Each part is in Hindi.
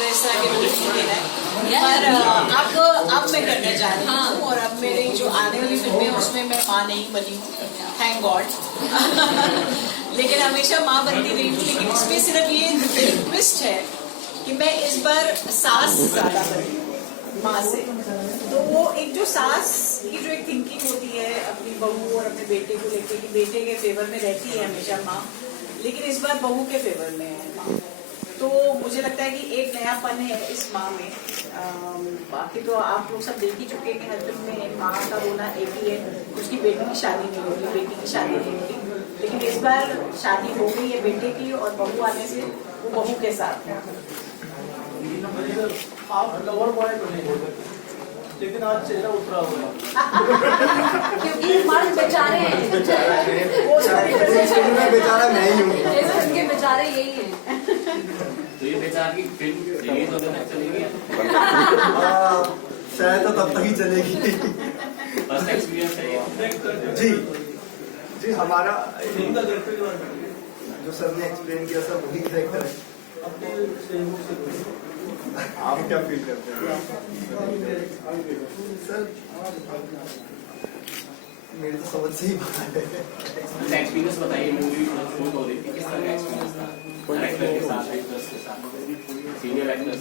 कैरेक्टर इस तरह के रोल्स नहीं देना है, पर अब मैं करने जा रही हूँ। और अब मेरी जो आने वाली फिल्में हैं उसमें मैं माँ नहीं बनी हूँ, थैंक गॉड। लेकिन हमेशा माँ बनती रही हूँ। लेकिन इसमें सिर्फ ये ट्विस्ट है कि मैं इस बार सास ज्यादा बनी हूँ माँ से। तो वो एक जो सास की जो एक थिंकिंग होती है अपनी बहू और अपने बेटे को लेकर कि बेटे के फेवर में रहती है हमेशा माँ, लेकिन इस बार बहू के फेवर में है माँ। तो मुझे लगता है कि एक नयापन है इस माँ में। बाकी तो आप लोग सब देख ही चुके हैं, हर फिल्म में माँ का रोना एक ही है, उसकी बेटी की शादी नहीं होगी, बेटी की शादी नहीं होगी। लेकिन इस बार शादी हो गई है बेटे की, और बहू आने से वो बहू के साथ है। लेकिन आज चेहरा उतरा हुआ क्योंकि मर्द बेचारे हैं, बेचारा मैं ही हूँ। इनके बेचारे यही हैं। तो ये बेचारी फिल्म रिलीज होने तक चलेगी? शायद तो तब तक ही चलेगी। फर्स्ट एक्सपीरियंस है ये? जी हमारा फिल्म का डायरेक्टर के बारे में जो सर ने एक्सप्लेन किया सर वही डायरेक्टर है। अपने सहयोग से आप क्या फील करते हैं सर? मेरी तो समझ से ही बात है। एक्सपीरियंस बताइए, मूवी शूट हो रही थी, किस तरह का एक्सपीरियंस था डायरेक्टर के साथ, एक्टर्स के साथ, सीनियर एक्टर्स?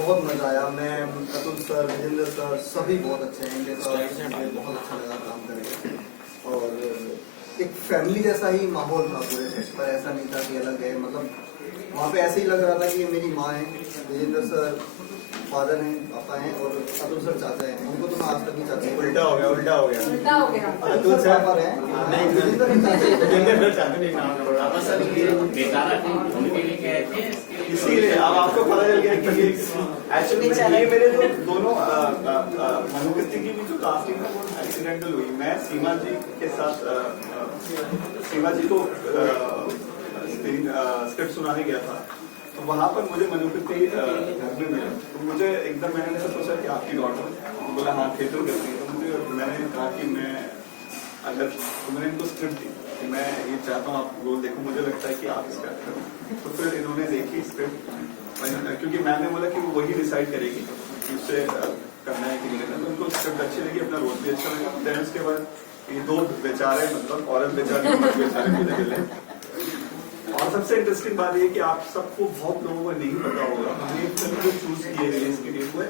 बहुत मजा आया। मैं अतुल सर, विजेंद्र सर सभी बहुत अच्छे हैं, इनके साथ मुझे बहुत अच्छा लगा काम करके। और एक फैमिली जैसा ही माहौल था पूरे सेट पर, ऐसा नहीं था कि अलग है। मतलब वहाँ पे ऐसे ही लग रहा था कि ये मेरी माँ है, विजेंद्र सर फादर हैं, पापा हैं, और अतुल सर चाचा हैं। उनको तो मैं आज तक नहीं चाहता। उल्टा हो गया उल्टा हो गया। अतुल सर पापा हैं, नहीं विजेंद्र नहीं चाहते। सर ये बेचारा होने के लिए क्या है? इसीलिए अब आपको पता चल गया कि एक्चुअली ये मेरे जो दोनों मनोकृति की भी जो कास्टिंग है वो एक्सीडेंटल हुई। मैं सीमा जी के साथ सीमा जी को स्क्रिप्ट सुनाने गया था, तो वहाँ पर मुझे मनोकृति घर में मिला। तो मुझे एकदम मैंने ऐसा सोचा कि आपकी डॉटर बोला हाँ थिएटर करती है। तो मुझे मैंने कहा कि मैं अगर मैंने इनको स्क्रिप्ट दी कि मैं ये चाहता हूँ आप रोल देखो, मुझे लगता है कि आप इसका करो। तो फिर इन्होंने देखी स्क्रिप्ट, क्योंकि मैंने बोला कि वो वही डिसाइड करेगी कि उससे करना है कि नहीं करना। तो उनको स्क्रिप्ट अच्छी लगी, अपना रोल भी अच्छा लगा। देन उसके बाद ये दो बेचारे, मतलब औरत बेचारे बेचारे मुझे मिले। और सबसे इंटरेस्टिंग बात ये कि आप सबको बहुत लोगों को नहीं पता होगा, हमने एक फिल्म को चूज किए रिलीज के लिए, वो है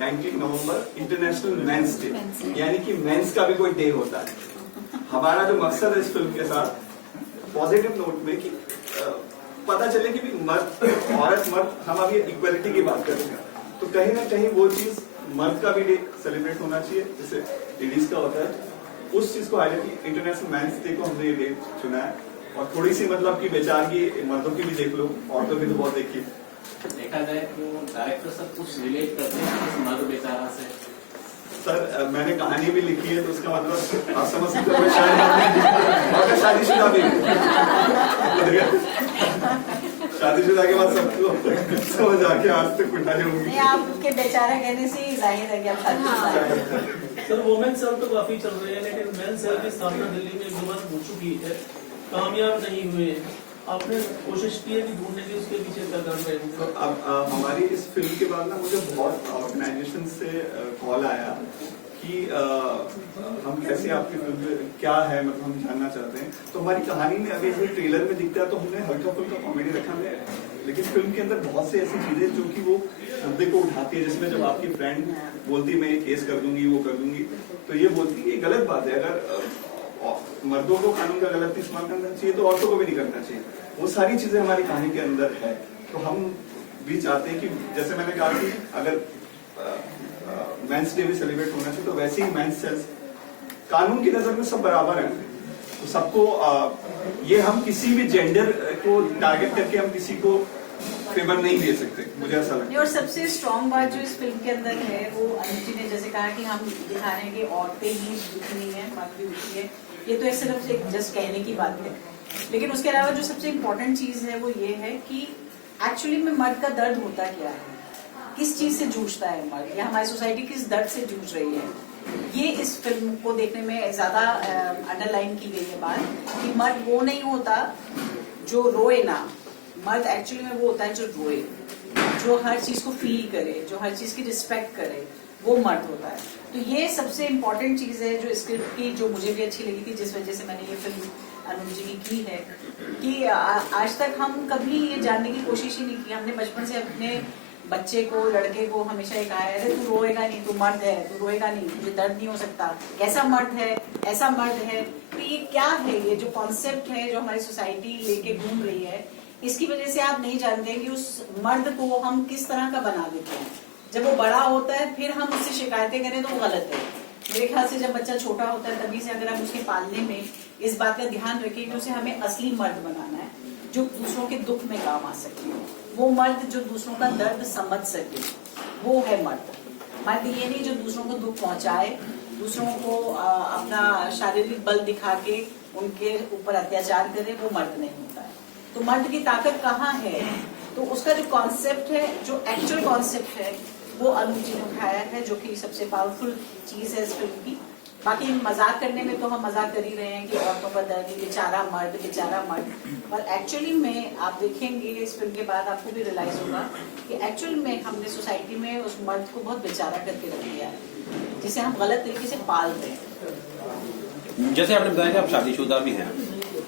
19 नवंबर इंटरनेशनल मेंस डे, यानी कि मेंस का भी कोई डे होता है। हमारा जो मकसद है इस फिल्म के साथ पॉजिटिव नोट में कि पता चले कि भी मर्द औरत मर्द, हम अभी इक्वलिटी की बात कर रहे हैं, तो कहीं ना कहीं वो चीज मर्द का भी डे सेलिब्रेट होना चाहिए जैसे लेडीज का होता है। उस चीज को हाईलाइट, इंटरनेशनल मेंस डे को हमने ये डे चुना है। और थोड़ी सी मतलब की बेचारगी मर्दों की भी देख लो, औरतों की तो बहुत देखी। देखा जाए तो डायरेक्टर सब कुछ रिलेट करते हैं इस मर्द बेचारा से। सर मैंने कहानी भी लिखी है, तो उसका मतलब आप समझ सकते हो शायद शादीशुदा भी शादीशुदा के बाद सबको समझ आके आज तक पिटाई होंगी। आपके बेचारा कहने से ही जाहिर है कि आप शादीशुदा। सर वोमेन सेल तो काफी चल रहे हैं, लेकिन मेन सेल की स्थापना दिल्ली में एक दो बार हो चुकी है, कामयाब नहीं हुए। आपने कोशिश की है कि ढूंढने की उसके पीछे क्या कारण है? तो अब हमारी इस फिल्म के बाद ना मुझे बहुत ऑर्गेनाइजेशन से कॉल आया कि हम कैसे आपकी फिल्म क्या है, मतलब हम जानना चाहते हैं। तो हमारी कहानी में अभी जो ट्रेलर में दिखता है तो हमने हल्का फुल्का कॉमेडी रखा है, लेकिन फिल्म के अंदर बहुत से ऐसी चीजें जो कि वो मुद्दे को उठाती है, जिसमें जब आपकी फ्रेंड बोलती है मैं ये केस कर दूंगी वो कर दूंगी, तो ये बोलती है ये गलत बात है। अगर मर्दों को कानून का गलत इस्तेमाल करना चाहिए तो औरतों को भी नहीं करना चाहिए। वो सारी चीजें हमारी कहानी के अंदर है। तो हम भी चाहते हैं कि जैसे मैंने कहा कि अगर मेंस डे भी सेलिब्रेट होना चाहिए, तो वैसे ही मेंस सेल्स कानून की नजर में सब बराबर हैं, तो सबको ये हम किसी भी जेंडर को टारगेट करके हम किसी को फेवर नहीं दे सकते, मुझे ऐसा लगता है। और सबसे स्ट्रॉन्ग बात जो इस फिल्म के अंदर है वो अनुज जी ने जैसे कहा कि हम दिखा रहे हैं कि औरतें ही दुखी है, मर्द भी दुखी है। ये तो सिर्फ एक जस्ट कहने की बात है, लेकिन उसके अलावा जो सबसे इम्पोर्टेंट चीज है वो ये है कि एक्चुअली में मर्द का दर्द होता क्या है, किस चीज से जूझता है मर्द, या हमारी सोसाइटी किस दर्द से जूझ रही है। ये इस फिल्म को देखने में ज्यादा अंडरलाइन की गई है बात कि मर्द वो नहीं होता जो रोए ना, मर्द एक्चुअली में वो होता है जो रोए, जो हर चीज को फील करे, जो हर चीज की रिस्पेक्ट करे, वो मर्द होता है। तो ये सबसे इम्पोर्टेंट चीज है जो स्क्रिप्ट की, जो मुझे भी अच्छी लगी थी, जिस वजह से मैंने ये फिल्म अनुज जी की है कि आज तक हम कभी ये जानने की कोशिश ही नहीं की। हमने बचपन से अपने बच्चे को, लड़के को हमेशा ये कहा है, अरे तू रोएगा नहीं, तू मर्द है, तू रोएगा नहीं, तुझे दर्द नहीं हो सकता, कैसा मर्द है, ऐसा मर्द है। तो ये क्या है, ये जो कॉन्सेप्ट है जो हमारी सोसाइटी लेके घूम रही है, इसकी वजह से आप नहीं जानते कि उस मर्द को हम किस तरह का बना देते हैं। जब वो बड़ा होता है फिर हम उससे शिकायतें करें तो वो गलत है। मेरे ख्याल से जब बच्चा छोटा होता है तभी से अगर हम उसके पालने में इस बात का ध्यान रखें कि उसे हमें असली मर्द बनाना है, जो दूसरों के दुख में काम आ सके, वो मर्द जो दूसरों का दर्द समझ सके, वो है मर्द। मर्द ये नहीं जो दूसरों को दुख पहुंचाए, दूसरों को अपना शारीरिक बल दिखा के उनके ऊपर अत्याचार करे, वो मर्द नहीं होता है। तो मर्द की ताकत कहाँ है, तो उसका जो कॉन्सेप्ट है, जो एक्चुअल कॉन्सेप्ट है, वो अनुज जी ने उठाया है, जो कि सबसे पावरफुल चीज है इस फिल्म की। बाकी मजाक करने में तो हम मजाक कर ही रहे हैं कि औरतों का दर्द, बेचारा मर्द, बेचारा मर्द, पर एक्चुअली में आप देखेंगे इस फिल्म के बाद आपको भी रियलाइज होगा कि एक्चुअल में हमने सोसाइटी में उस मर्द को बहुत बेचारा करके रख दिया है, जिसे हम गलत तरीके से पाल रहे हैं। जैसे आपने बताया कि आप शादीशुदा भी हैं,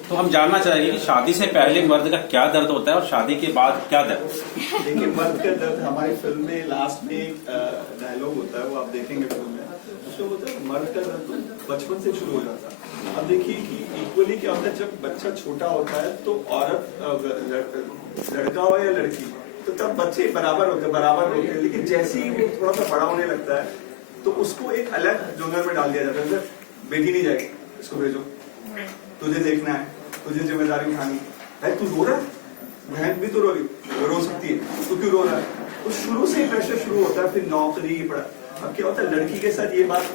तो हम जानना चाहेंगे कि शादी से पहले मर्द का क्या दर्द होता है और शादी के बाद क्या दर्द? देखिए, मर्द का दर्द हमारी फिल्म में लास्ट में एक डायलॉग होता है, वो आप देखेंगे फिल्म में, उसमें होता है मर्द का दर्द तो बचपन से शुरू हो जाता है। अब देखिए कि इक्वली क्या होता है, जब बच्चा छोटा होता है तो औरत, लड़का हो या लड़की, तो तब बच्चे बराबर होते हैं, लेकिन जैसे ही वो थोड़ा सा बड़ा होने लगता है तो उसको एक अलग जोनर में डाल दिया जाता है। बेटी नहीं जाएगी, इसको भेजो, तुझे देखना है, तुझे जिम्मेदारी उठानी है, तू रो रहा है, बहन भी तो रो सकती है, तू क्यों रो रहा है? तो शुरू से ही प्रेशर शुरू होता है, फिर नौकरी की पढ़ाई। अब क्या होता है, लड़की के साथ ये बात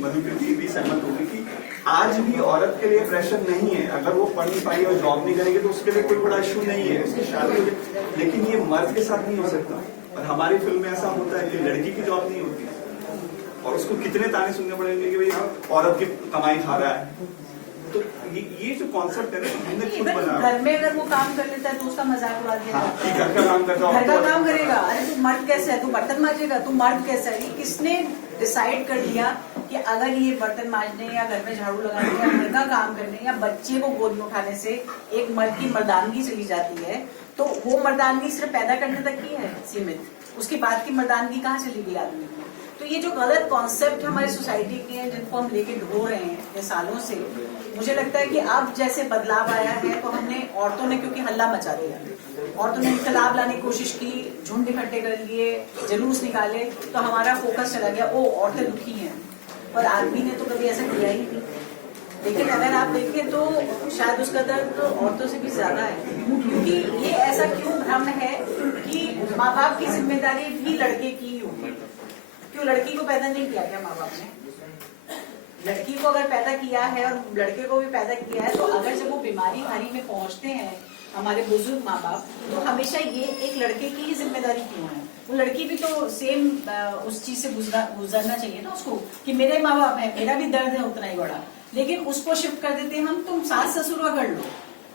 मधुकृति भी सहमत होगी कि आज भी औरत के लिए प्रेशर नहीं है। अगर वो पढ़ नहीं पाई और जॉब नहीं करेगी तो उसके लिए कोई बड़ा इशू नहीं है, उसकी शादी हो जाए, लेकिन ये मर्द के साथ नहीं हो सकता। और हमारी फिल्म में ऐसा होता है कि लड़की की जॉब नहीं होती और उसको कितने ताने सुनने पड़ेंगे कि भाई औरत की कमाई खा रहा है। तो ये जो कॉन्सेप्ट है ना, हमने खुद बनाया। घर में अगर वो काम कर लेता है तो उसका मजाक उड़ा दिया जाता है। घर का काम करता, घर का काम करेगा, अरे तू मर्द कैसा है, तू बर्तन मांजेगा, तू मर्द कैसा है? ये किसने डिसाइड कर लिया कि अगर ये बर्तन मांजने या घर में झाड़ू लगाने या घर का काम करने या बच्चे को गोद में उठाने से एक मर्द की मर्दानगी चली जाती है, तो वो मर्दानगी सिर्फ पैदा करने तक की है सीमित, उसके बाद की मर्दानगी कहाँ चली गई आदमी की? तो ये जो गलत कॉन्सेप्ट हमारी सोसाइटी के हैं, जिनको हम लेके ढो रहे हैं इतने सालों से, मुझे लगता है कि अब जैसे बदलाव आया है तो हमने, औरतों ने क्योंकि हल्ला मचा दिया, औरतों ने इनकलाब लाने की कोशिश की, झुंड इकट्ठे कर लिए, जुलूस निकाले, तो हमारा फोकस चला गया ओ औरतें दुखी हैं, और आदमी ने तो कभी ऐसा किया ही नहीं। लेकिन अगर आप देखें तो शायद उसका दर्द तो औरतों से भी ज्यादा है, क्योंकि ये ऐसा क्यों भ्रम है कि माँ बाप की जिम्मेदारी भी लड़के की ही होगी। क्यों लड़की को पैदा नहीं किया क्या माँ बाप ने? लड़की को अगर पैदा किया है और लड़के को भी पैदा किया है, तो अगर जब वो बीमारी हारी में पहुंचते हैं हमारे बुजुर्ग माँ बाप, तो हमेशा ये एक लड़के की ही जिम्मेदारी क्यों है? वो लड़की भी तो सेम उस चीज से गुजरना चाहिए ना उसको, कि मेरे माँ बाप है, मेरा भी दर्द है उतना ही बड़ा, लेकिन उसको शिफ्ट कर देते हैं हम, तुम सास ससुर का कर लो,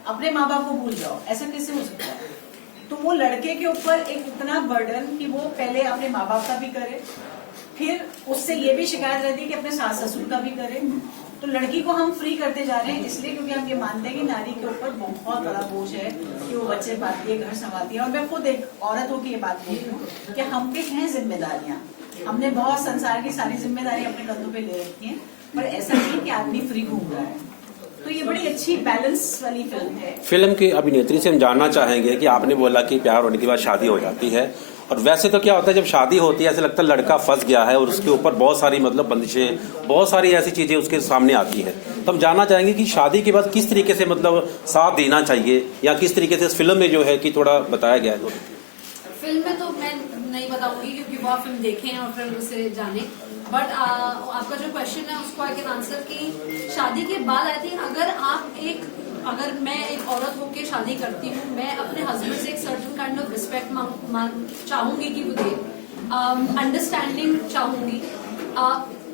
अपने माँ बाप को भूल जाओ। ऐसा कैसे हो सकता है? तो वो लड़के के ऊपर एक इतना बर्डन कि वो पहले अपने माँ बाप का भी करे, फिर उससे ये भी शिकायत रहती है कि अपने सास ससुर का भी करे। तो लड़की को हम फ्री करते जा रहे हैं, इसलिए क्योंकि हम ये मानते हैं कि नारी के ऊपर बहुत बड़ा बोझ है कि वो बच्चे पालती है, घर संभालती है। और मैं खुद एक औरत होकर ये बात बोल रही हूँ कि हम पे हैं जिम्मेदारियां, हमने बहुत संसार की सारी जिम्मेदारी अपने कंधों पे ले रखी है, पर ऐसा नहीं कि आदमी फ्री घूम रहा है। तो ये बड़ी अच्छी बैलेंस वाली फिल्म है। फिल्म की अभिनेत्री से हम जानना चाहेंगे कि आपने बोला कि प्यार होने के बाद शादी हो जाती है, और वैसे तो क्या होता है जब शादी होती है ऐसा लगता है लड़का फंस गया है और उसके ऊपर बहुत सारी मतलब बंदिशें, बहुत सारी ऐसी चीजें उसके सामने आती है। तो हम जानना चाहेंगे कि शादी के बाद किस तरीके से मतलब साथ देना चाहिए, या किस तरीके से इस फिल्म में जो है कि थोड़ा बताया गया है। फिल्म में तो मैं नहीं बताऊंगी क्योंकि वो फिल्म देखें और फिर उसे जाने, बट आपका जो क्वेश्चन है उसको आई कैन आंसर कि शादी के बाद आई थिंक अगर मैं एक औरत होकर शादी करती हूँ, मैं अपने हस्बैंड से एक सर्टन काइंड ऑफ रिस्पेक्ट चाहूंगी कि वो दे, अंडरस्टैंडिंग चाहूंगी,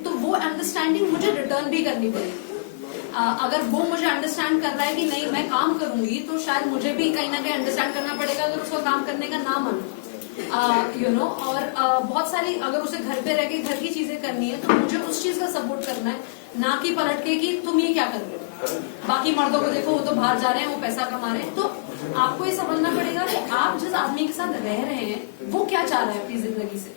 तो वो अंडरस्टैंडिंग मुझे रिटर्न भी करनी पड़ेगी। अगर वो मुझे अंडरस्टैंड कर रहा है कि नहीं मैं काम करूंगी, तो शायद मुझे भी कहीं ना कहीं अंडरस्टैंड करना पड़ेगा अगर उसको काम करने का ना मन और बहुत सारी अगर उसे घर पे रह के घर की चीजें करनी है तो मुझे उस चीज का सपोर्ट करना है, ना कि पलट के कि तुम ये क्या कर रहे हो, बाकी मर्दों को देखो वो तो बाहर जा रहे हैं, वो पैसा कमा रहे हैं। तो आपको ये समझना पड़ेगा कि आप जिस आदमी के साथ रह रहे हैं वो क्या चाह रहा है अपनी जिंदगी से,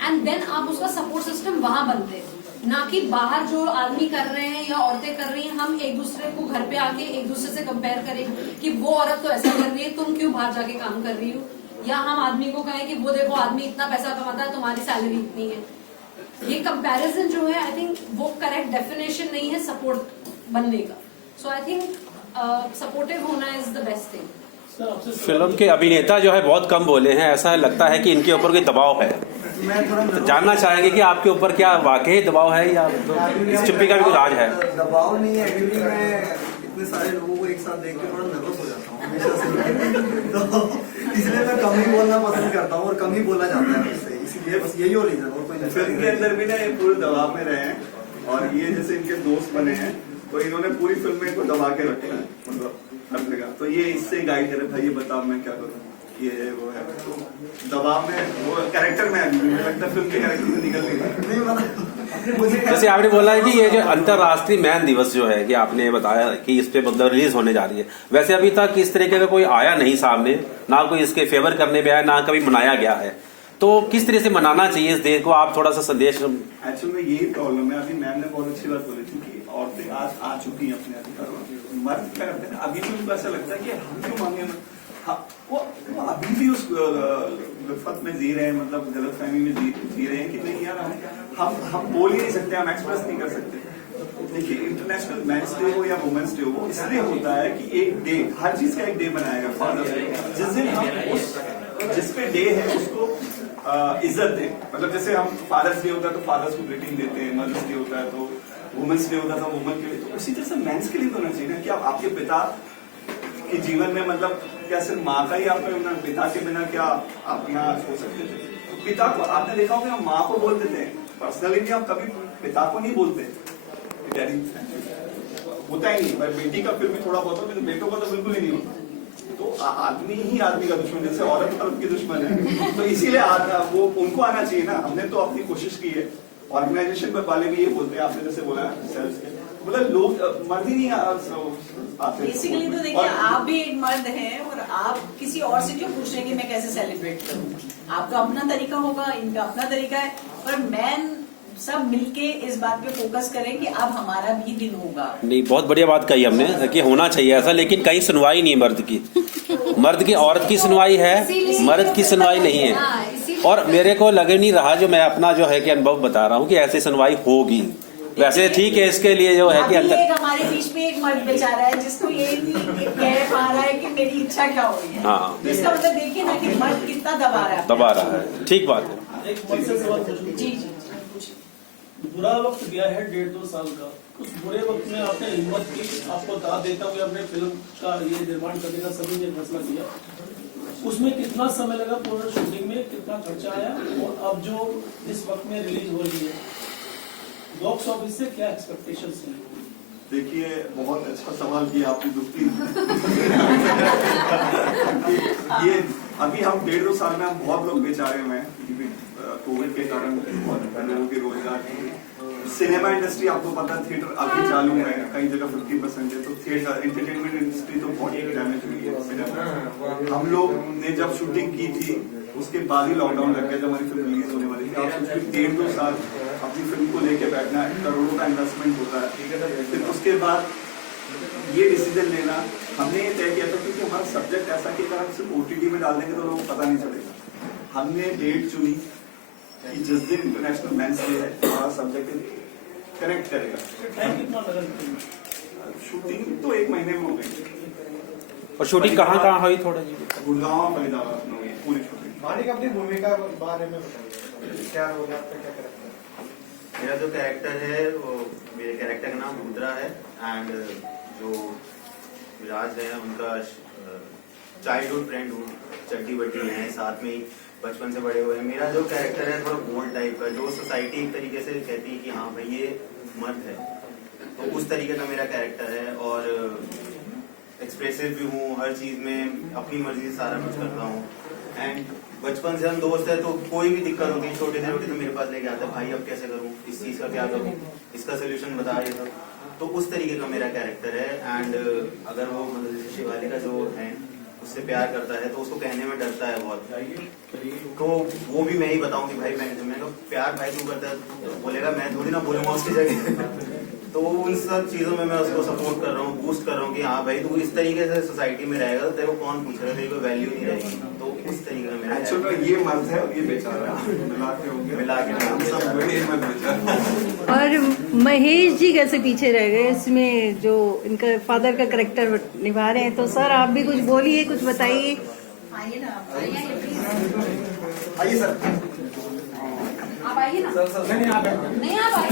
एंड देन आप उसका सपोर्ट सिस्टम वहां बनते हैं, ना कि बाहर जो आदमी कर रहे हैं या औरतें कर रही हैं हम एक दूसरे को घर पे आके एक दूसरे से कंपेयर करें कि वो औरत तो ऐसा कर रही है, तुम क्यों बाहर जाके काम कर रही हो, या हम आदमी को कहें कि वो देखो आदमी इतना पैसा कमाता है, तुम्हारी सैलरी इतनी है। ये कंपैरिजन जो है आई थिंक वो करेक्ट डेफिनेशन नहीं है सपोर्ट बनने का। सो आई थिंक सपोर्टिव होना is the best thing. Film के अभिनेता जो है बहुत कम बोले हैं, ऐसा लगता है कि इनके ऊपर कोई दबाव है। तो जानना चाहेंगे कि आपके ऊपर क्या वाकई दबाव है या इस चुप्पी का भी कोई राज है? दबाव नहीं है, एक्चुअली मैं इतने सारे लोगों को एक साथ देख के थोड़ा नर्वस हो जाता हूँ हमेशा से, तो इसलिए मैं कम ही बोलना पसंद करता हूँ और कम ही बोला जाता है मुझसे, इसीलिए बस यही हो रीजन और कोई नहीं। फिल्म के अंदर भी ना ये पूरे दबाव में रहे हैं और ये जैसे इनके दोस्त बने हैं तो इन्होंने पूरी फिल्म में इनको दबा के रखा है, मतलब हर जगह। तो ये इससे गाइड करे भाई ये बताओ मैं क्या करूँ, ये है वो है, तो दबाव में वो कैरेक्टर में अभी मुझे लगता है फिल्म के कैरेक्टर से निकल नहीं मतलब मुझे जैसे आपने बोला है कि ये जो अंतर्राष्ट्रीय मैन दिवस जो है कि आपने बताया कि इस पे मतलब रिलीज होने जा रही है, वैसे अभी तक इस तरीके का कोई आया नहीं सामने, ना कोई इसके फेवर करने में आया, ना कभी मनाया गया है, तो किस तरह से मनाना चाहिए इस डे को? आप थोड़ा सा संदेश। एक्चुअली में यही प्रॉब्लम है। अभी मैम ने बहुत अच्छी बात बोली थी कि औरतें आज आ चुकी हैं अपने अधिकारों में, मर्द क्या करते हैं अभी भी उनको ऐसा लगता है कि हम क्यों मांगे, वो अभी भी उस विफत में जी रहे हैं, मतलब गलतफहमी में जी रहे हैं कि नहीं यार हम बोल ही नहीं सकते, हम एक्सप्रेस नहीं कर सकते। देखिए इंटरनेशनल मेंस डे हो या वुमेन्स डे हो, इसलिए होता है कि एक डे, हर चीज का एक डे बनाया गया फादर्स डे, जिस दिन हम उस जिस पे डे है उसको इज्जत दें। मतलब जैसे हम फादर्स डे होता है तो फादर्स को ग्रीटिंग देते हैं, मदर्स डे होता है तो वुमेन्स डे होता है तो वुमेन के लिए, तो उसी तरह से मेंस के लिए तो होना चाहिए ना कि आपके पिता के जीवन में मतलब क्या सिर्फ माँ का ही आपका योगदान, पिता के बिना क्या आप यहाँ हो सकते थे? तो पिता को आपने देखा होगा हम माँ को बोल देते हैं, पर्सनली भी हम कभी पिता को नहीं बोलते, डैडी होता ही नहीं, पर बेटी का फिर भी थोड़ा बहुत होता है, बेटों का तो बिल्कुल ही नहीं होता। तो आदमी ही आदमी का दुश्मन, जैसे औरत औरत की दुश्मन है, तो इसीलिए वो उनको आना चाहिए ना। हमने तो अपनी कोशिश की है, ऑर्गेनाइजेशन पर वाले भी ये बोलते हैं, आपने जैसे बोला सेल्स के, मतलब लोग मर्द ही नहीं आते। बेसिकली तो देखिए आप भी एक मर्द हैं और आप किसी और से क्यों पूछ रहे हैं कि मैं कैसे सेलिब्रेट करूं? आपका अपना तरीका होगा, इनका अपना तरीका है, पर मैन सब मिलके इस बात पे फोकस करें कि अब हमारा भी दिन होगा। नहीं, बहुत बढ़िया बात कही हमने कि होना चाहिए ऐसा, लेकिन कहीं सुनवाई नहीं मर्द की। मर्द की औरत की सुनवाई है, मर्द की सुनवाई नहीं है। और मेरे को लग नहीं रहा, जो मैं अपना जो है कि अनुभव बता रहा हूँ कि ऐसी सुनवाई होगी। वैसे ठीक है, इसके लिए जो है कि एक हमारे बीच में एक मर्द बेचारा है जिसको ये नहीं कह पा रहा है कि मेरी इच्छा क्या हो रही है। हाँ, इसका मतलब देखिए ना कि मर्द कितना दबा रहा है। ठीक बात है। एक मर्द से सवाल पूछूं? जी। बुरा वक्त गया है 1.5-2 साल का, उस बुरे वक्त में आपने हिम्मत की, आपको दाद देता हुए अपने फिल्म का ये निर्माण करने का सभी ने फैसला किया, उसमें कितना समय लगा पूर्ण शूटिंग में, कितना खर्चा आया, और अब जो इस वक्त में रिलीज हो रही है बॉक्स ऑफिस से क्या एक्सपेक्टेशंस हैं? देखिए बहुत अच्छा सवाल किया आपने दोस्ती। ये अभी हम 1.5-2 साल में हम बहुत लोग बेचारे हुए हैं कोविड के कारण, बहुत लोगों के रोजगार की। सिनेमा इंडस्ट्री आपको पता है, थिएटर अभी चालू है, कई जगह 50% है, तो थिएटर एंटरटेनमेंट इंडस्ट्री तो बहुत डैमेज हुई है सिनेमा। हम लोग ने जब शूटिंग की थी उसके बाद ही लॉकडाउन लग गया, जब हमारी फिल्म रिलीज होने वाली थी। आप सोचिए 1.5-2 साल अपनी फिल्म को लेके बैठना, करोड़ों का इन्वेस्टमेंट होता है, फिर उसके बाद ये डिसीजन लेना। हमने ये तय किया था क्योंकि हमारा सब्जेक्ट ऐसा कि अगर हम सिर्फ OTT में डाल देंगे तो लोगों को पता नहीं चलेगा। हमने डेट चुनी कि जिस दिन इंटरनेशनल मेंस डे है हमारा सब्जेक्ट कनेक्ट करेगा। शूटिंग तो 1 महीने में हो गई। और शूटिंग कहाँ हुई? थोड़ा जी गुड़गांव फरीदाबाद में हुई पूरी शूटिंग। मालिक अपनी भूमिका बारे में बताइए, क्या रोल है आपका, क्या कैरेक्टर? मेरा जो कैरेक्टर है वो, मेरे कैरेक्टर का नाम रुद्रा है, एंड जो विराज है उनका चाइल्डहुड फ्रेंड हूँ, चड्डी बड्डी है, साथ में ही बचपन से बड़े हुए हैं। मेरा जो कैरेक्टर है थोड़ा बोल्ड टाइप का, जो सोसाइटी एक तरीके से कहती है कि हाँ भाई ये मर्द है, तो उस तरीके का मेरा कैरेक्टर है और एक्सप्रेसिव भी हूँ, हर चीज में अपनी मर्जी से सारा कुछ करता हूँ। एंड बचपन से हम दोस्त है, तो कोई भी दिक्कत होती है छोटे से छोटे तो मेरे पास लेके आता है, भाई अब कैसे करूँ, इस चीज का क्या करूँ, इसका सोल्यूशन बता, ये सब। तो उस तरीके का मेरा कैरेक्टर है। एंड अगर वो मतलब जैसे शिवाली का जो है उससे प्यार करता है तो उसको कहने में डरता है बहुत, तो वो भी मैं ही बताऊं कि भाई मैंने कहा प्यार भाई क्यों करता है, तो बोलेगा मैं थोड़ी ना बोलूंगा उसकी जगह। तो उन सब चीजों में मैं उसको सपोर्ट कर रहा हूँ, बूस्ट कर रहा हूँ कि हाँ भाई तू इस तरीके से सोसाइटी में रहेगा तो तेरे को कौन पूछेगा, तेरी कोई वैल्यू नहीं रहेगी। तो उस तरीके का मेरा एक्चुअल में ये मर्द है और ये बेचारा है, मिला के हम सब बड़े मर्द बेचारा। और महेश जी कैसे पीछे रह गए इसमें, जो इनका फादर का करेक्टर निभा रहे हैं? तो सर आप भी कुछ बोलिए, कुछ बताइए। आइए ना आप। आइए सर। आप आइए ना। नहीं आप नहीं आप आइए।